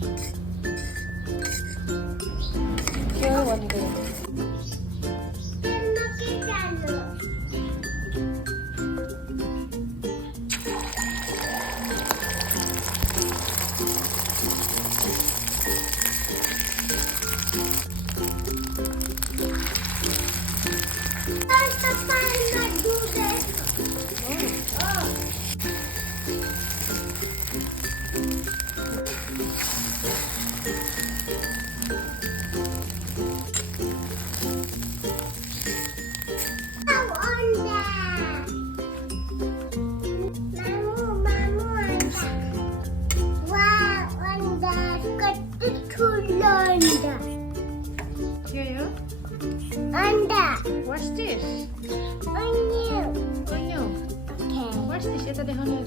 Here one day. Here. Anda. What's this? Onion. Onion. Okay. What's this? এটা দেখো না